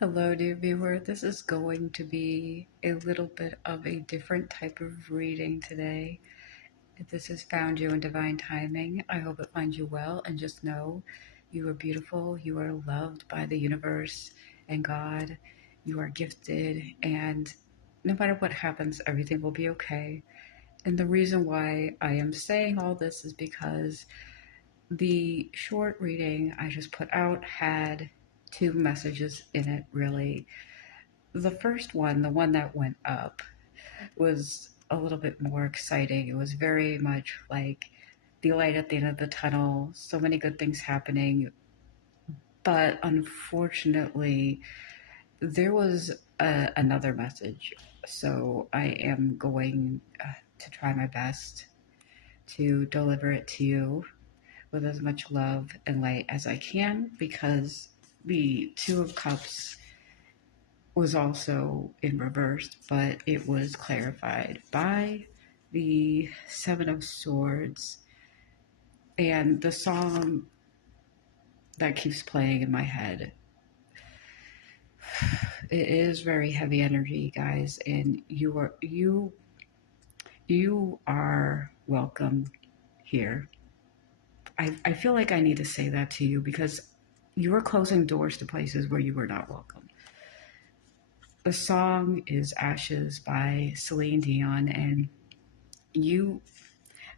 Hello, dear viewer. This is going to be a little bit of a different type of reading today. If this has found you in divine timing, I hope it finds you well. And just know you are beautiful, you are loved by the universe and God, you are gifted, and no matter what happens, everything will be okay. And the reason why I am saying all this is because the short reading I just put out had two messages in it, really. The first one, the one that went up, was a little bit more exciting. It was very much like the light at the end of the tunnel, so many good things happening. But unfortunately, there was another message. So I am going to try my best to deliver it to you with as much love and light as I can, because the Two of Cups was also in reverse, but it was clarified by the Seven of Swords. And the song that keeps playing in my head, it is very heavy energy, guys, and you are welcome here. I feel like I need to say that to you because you are closing doors to places where you were not welcome. The song is Ashes by Celine Dion, and you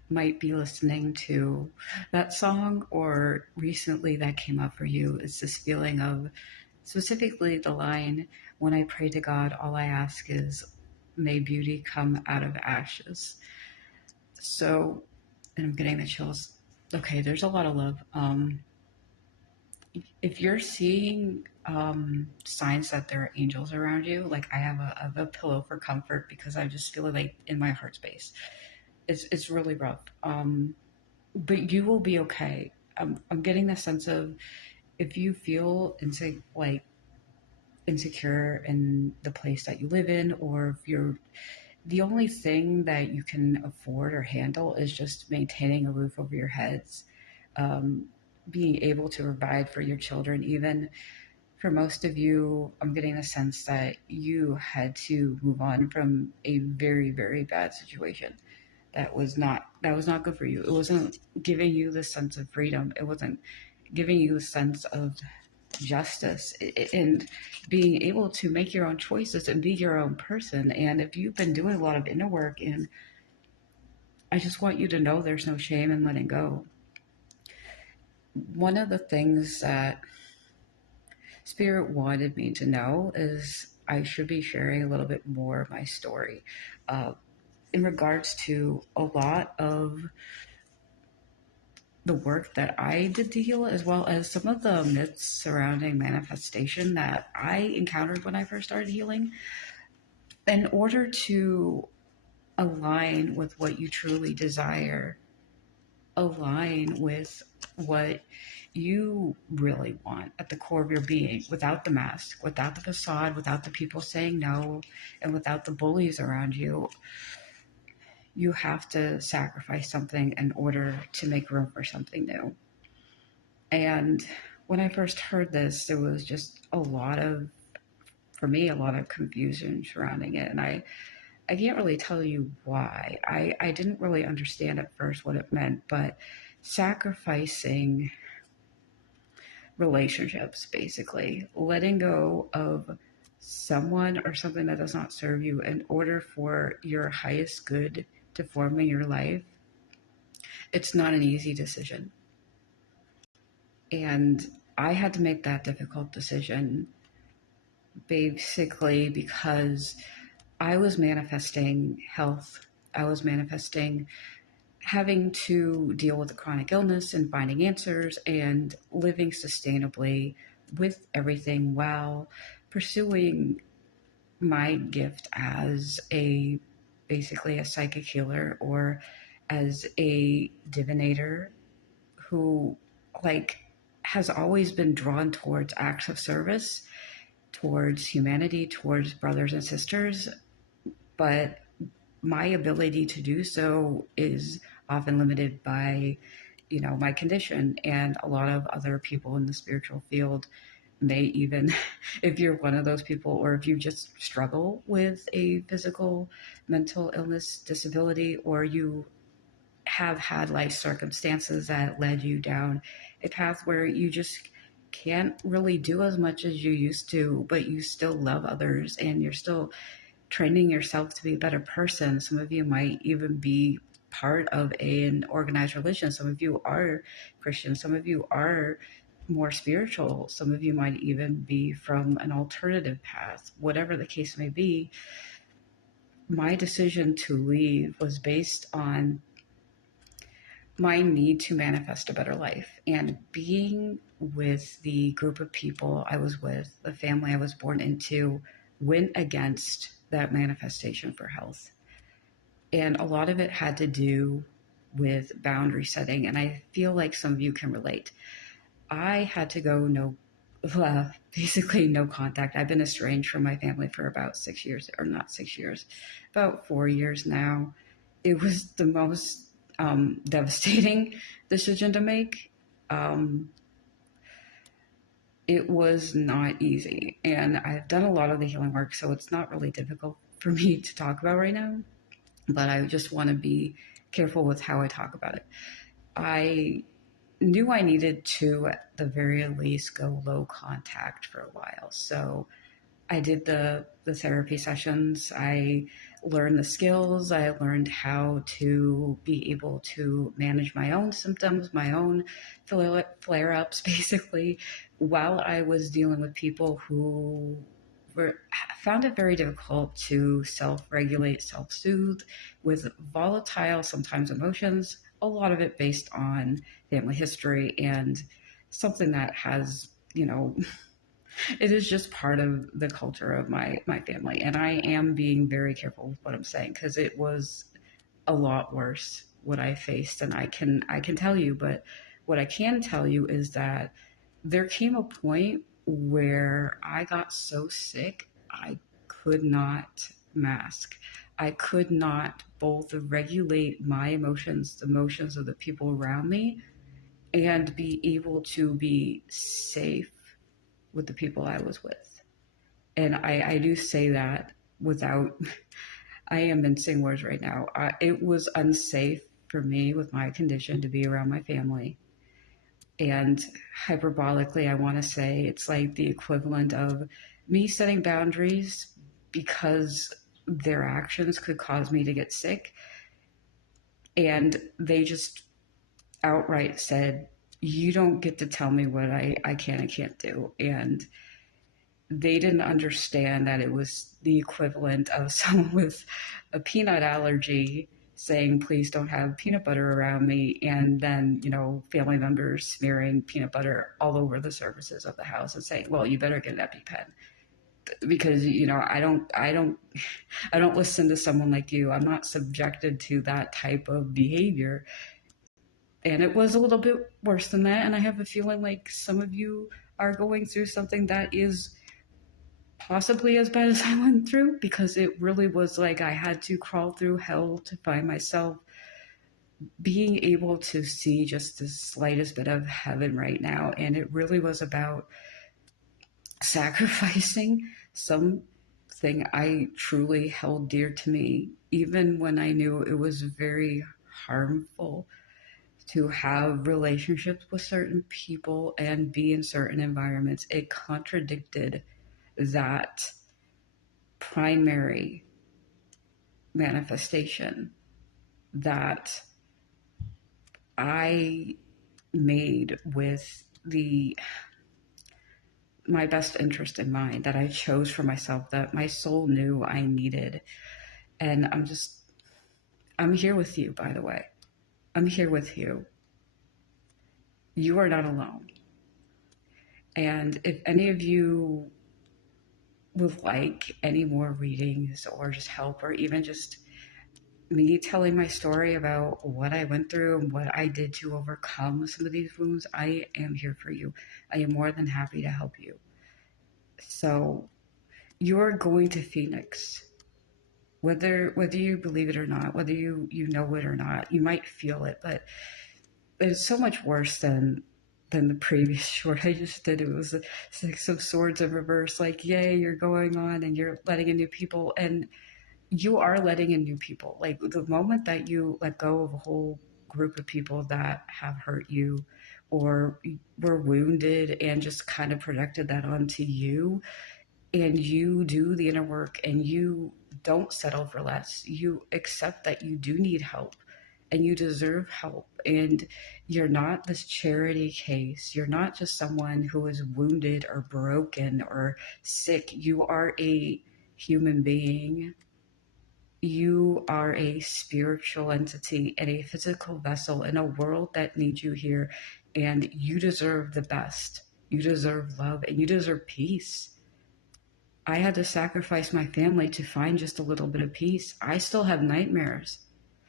might be listening to that song, or recently that came up for you. It's this feeling of, specifically the line, "When I pray to God, all I ask is, may beauty come out of ashes." So, and I'm getting the chills. Okay, there's a lot of love. If you're seeing signs that there are angels around you, like I have a pillow for comfort because I just feel it like in my heart space. It's really rough. But you will be okay. I'm getting the sense of, if you feel insecure in the place that you live in, or if you're, the only thing that you can afford or handle is just maintaining a roof over your heads, um, being able to provide for your children. Even for most of you, I'm getting the sense that you had to move on from a very, very bad situation that was not good for you. It wasn't giving you the sense of freedom. It wasn't giving you a sense of justice and being able to make your own choices and be your own person. And if you've been doing a lot of inner work, and I just want you to know there's no shame in letting go. One of the things that Spirit wanted me to know is I should be sharing a little bit more of my story, in regards to a lot of the work that I did to heal, as well as some of the myths surrounding manifestation that I encountered when I first started healing. In order to align with what you truly desire, align with what you really want at the core of your being, without the mask, without the facade, without the people saying no, and without the bullies around you, you have to sacrifice something in order to make room for something new. And when I first heard this, there was just a lot of, for me, a lot of confusion surrounding it. And I can't really tell you why. I didn't really understand at first what it meant, but sacrificing relationships, basically, letting go of someone or something that does not serve you in order for your highest good to form in your life, it's not an easy decision. And I had to make that difficult decision basically because I was manifesting health. I was manifesting having to deal with a chronic illness and finding answers and living sustainably with everything while pursuing my gift as a, basically a psychic healer, or as a divinator who, like, has always been drawn towards acts of service, towards humanity, towards brothers and sisters. But my ability to do so is often limited by, my condition, and a lot of other people in the spiritual field may even, if you're one of those people, or if you just struggle with a physical, mental illness, disability, or you have had life circumstances that led you down a path where you just can't really do as much as you used to, but you still love others and you're still training yourself to be a better person. Some of you might even be part of an organized religion. Some of you are Christian. Some of you are more spiritual. Some of you might even be from an alternative path. Whatever the case may be, my decision to leave was based on my need to manifest a better life. And being with the group of people I was with, the family I was born into, went against that manifestation for health. And a lot of it had to do with boundary setting. And I feel like some of you can relate. I had to go basically no contact. I've been estranged from my family for about 6 years, or not 6 years, about 4 years now. It was the most devastating decision to make. It was not easy, and I've done a lot of the healing work, so it's not really difficult for me to talk about right now, but I just want to be careful with how I talk about it. I knew I needed to, at the very least, go low contact for a while. So I did the therapy sessions. I learned the skills. I learned how to be able to manage my own symptoms, my own flare-ups, basically, while I was dealing with people who found it very difficult to self-regulate, self-soothe with volatile, sometimes emotions, a lot of it based on family history and something that has, it is just part of the culture of my family. And I am being very careful with what I'm saying because it was a lot worse what I faced, and I can tell you. But what I can tell you is that there came a point where I got so sick I could not mask. I could not both regulate my emotions, the emotions of the people around me, and be able to be safe with the people I was with. And I do say that without, I am mincing words right now. It was unsafe for me with my condition to be around my family. And hyperbolically, I want to say it's like the equivalent of me setting boundaries because their actions could cause me to get sick. And they just outright said, you don't get to tell me what I can and can't do. And they didn't understand that it was the equivalent of someone with a peanut allergy saying, please don't have peanut butter around me. And then, family members smearing peanut butter all over the surfaces of the house and saying, well, you better get an EpiPen because, I don't listen to someone like you. I'm not subjected to that type of behavior. And it was a little bit worse than that. And I have a feeling like some of you are going through something that is possibly as bad as I went through, because it really was like I had to crawl through hell to find myself being able to see just the slightest bit of heaven right now. And it really was about sacrificing something I truly held dear to me, even when I knew it was very harmful to have relationships with certain people and be in certain environments. It contradicted that primary manifestation that I made with my best interest in mind, that I chose for myself, that my soul knew I needed. And I'm here with you, by the way. I'm here with you. You are not alone. And if any of you would like any more readings or just help, or even just me telling my story about what I went through and what I did to overcome some of these wounds, I am here for you. I am more than happy to help you. So you're going to Phoenix, whether you believe it or not, whether you know it or not. You might feel it, but it's so much worse than than the previous short I just did. It was Six of Swords in reverse, like, yay, you're going on and you're letting in new people. And you are letting in new people. Like the moment that you let go of a whole group of people that have hurt you or were wounded and just kind of projected that onto you, and you do the inner work and you don't settle for less, you accept that you do need help and you deserve help, and you're not this charity case, you're not just someone who is wounded or broken or sick, you are a human being, you are a spiritual entity and a physical vessel in a world that needs you here, and you deserve the best. You deserve love and you deserve peace. I had to sacrifice my family to find just a little bit of peace. I still have nightmares,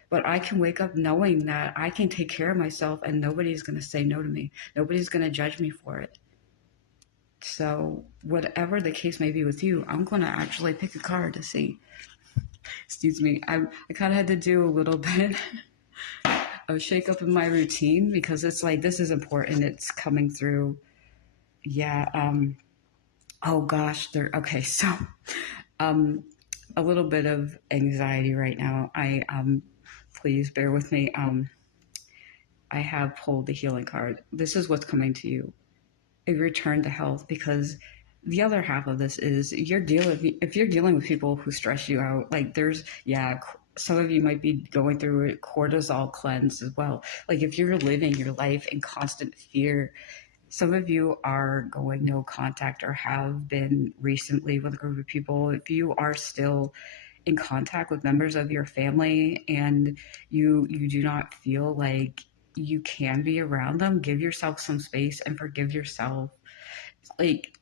but I can wake up knowing that I can take care of myself and nobody's going to say no to me. Nobody's going to judge me for it. So, whatever the case may be with you, I'm going to actually pick a card to see. Excuse me. I kind of had to do a little bit of shake up in my routine because it's like, this is important. It's coming through. Yeah. Oh gosh. Okay. So, um, a little bit of anxiety right now. Please bear with me. I have pulled the healing card. This is what's coming to you: a return to health, because the other half of this is if you're dealing with people who stress you out, like some of you might be going through a cortisol cleanse as well. Like if you're living your life in constant fear, some of you are going no contact or have been recently with a group of people. If you are still in contact with members of your family and you do not feel like you can be around them, give yourself some space and forgive yourself. Like,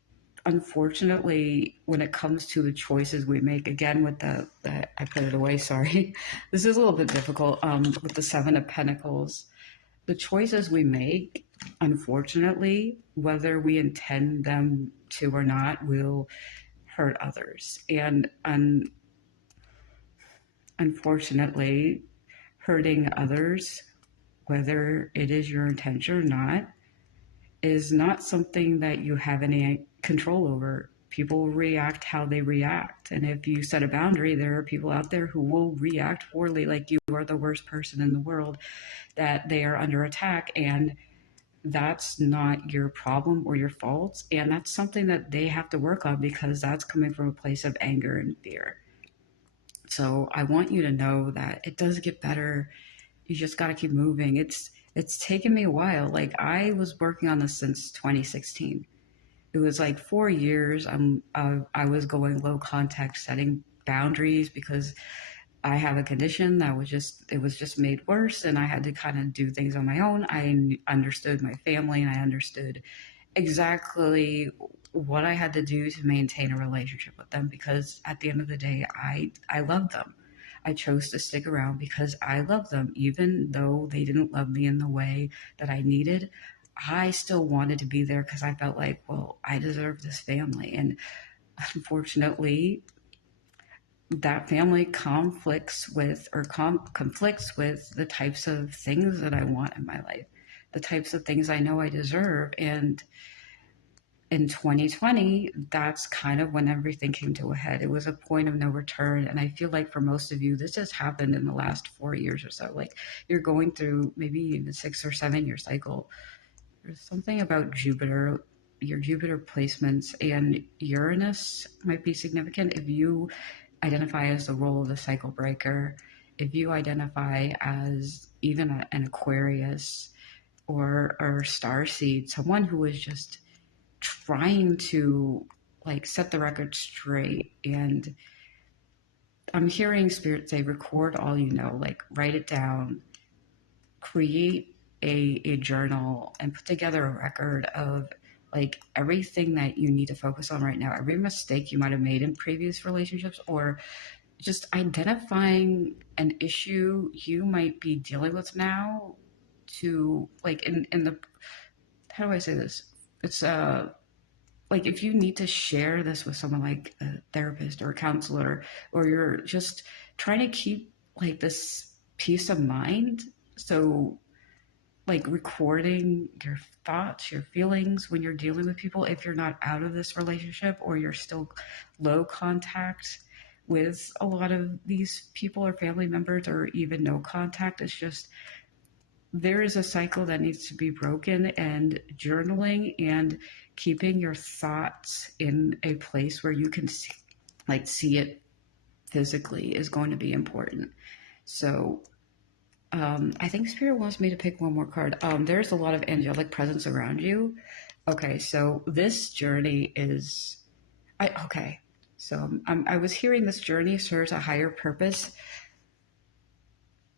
unfortunately, when it comes to the choices we make, again with the I put it away, sorry, this is a little bit difficult, with the Seven of Pentacles. The choices we make, unfortunately, whether we intend them to or not, will hurt others. And unfortunately, hurting others, whether it is your intention or not, is not something that you have any control over. People react how they react. And if you set a boundary, there are people out there who will react poorly, like you are the worst person in the world, that they are under attack. And that's not your problem or your fault. And that's something that they have to work on because that's coming from a place of anger and fear. So I want you to know that it does get better. You just got to keep moving. It's taken me a while. Like I was working on this since 2016. It was like 4 years. I was going low contact, setting boundaries because I have a condition that was just made worse, and I had to kind of do things on my own. I understood my family, and I understood exactly what I had to do to maintain a relationship with them, because at the end of the day, I loved them. I chose to stick around because I loved them, even though they didn't love me in the way that I needed. I still wanted to be there because I felt like, well, I deserve this family. And unfortunately, that family conflicts with the types of things that I want in my life, the types of things I know I deserve. And in 2020, that's kind of when everything came to a head. It was a point of no return. And I feel like for most of you, this has happened in the last 4 years or so. Like you're going through maybe a 6 or 7 year cycle. There's something about Jupiter, your Jupiter placements, and Uranus might be significant. If you identify as the role of the cycle breaker, if you identify as even an Aquarius or Starseed, someone who is just trying to like set the record straight. And I'm hearing spirit say, record all you know, like write it down, create a journal and put together a record of like everything that you need to focus on right now, every mistake you might have made in previous relationships, or just identifying an issue you might be dealing with now, to like in the, how do I say this? It's like if you need to share this with someone like a therapist or a counselor, or you're just trying to keep like this peace of mind. So like recording your thoughts, your feelings when you're dealing with people, if you're not out of this relationship or you're still low contact with a lot of these people or family members, or even no contact. It's just there is a cycle that needs to be broken, and journaling and keeping your thoughts in a place where you can see it physically is going to be important. So I think Spirit wants me to pick one more card. There's a lot of angelic presence around you. Okay, so this journey is, okay. So I was hearing this journey serves a higher purpose.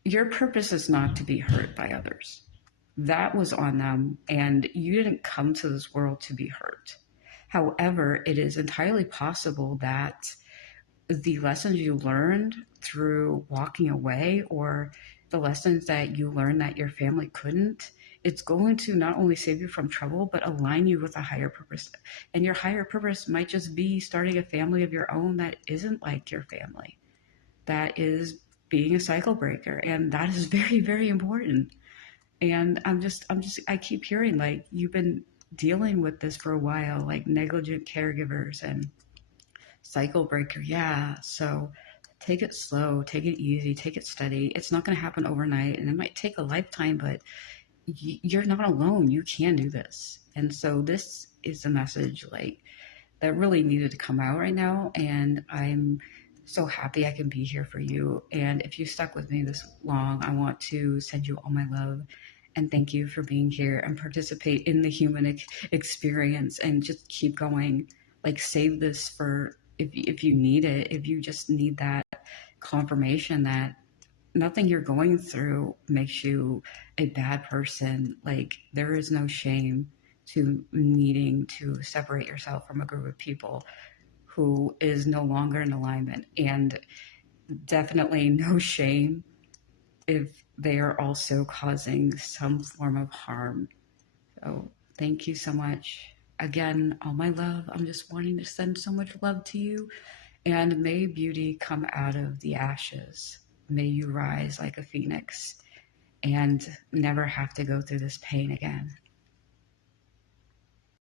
Your purpose is not to be hurt by others. That was on them, and you didn't come to this world to be hurt. However, it is entirely possible that the lessons you learned through walking away, or the lessons that you learned that your family couldn't, it's going to not only save you from trouble, but align you with a higher purpose. And your higher purpose might just be starting a family of your own that isn't like your family, that is being a cycle breaker. And that is very, very important. And I keep hearing like you've been dealing with this for a while, like negligent caregivers and cycle breaker. Yeah. So take it slow, take it easy, take it steady. It's not going to happen overnight, and it might take a lifetime, but you're not alone. You can do this. And so this is a message like that really needed to come out right now. And I'm so happy I can be here for you. And if you stuck with me this long, I want to send you all my love and thank you for being here and participate in the human experience, and just keep going. Like save this for if you need it, if you just need that confirmation that nothing you're going through makes you a bad person. Like there is no shame to needing to separate yourself from a group of people who is no longer in alignment, and definitely no shame if they are also causing some form of harm. So thank you so much. Again, all my love. I'm just wanting to send so much love to you. And may beauty come out of the ashes. May you rise like a phoenix and never have to go through this pain again.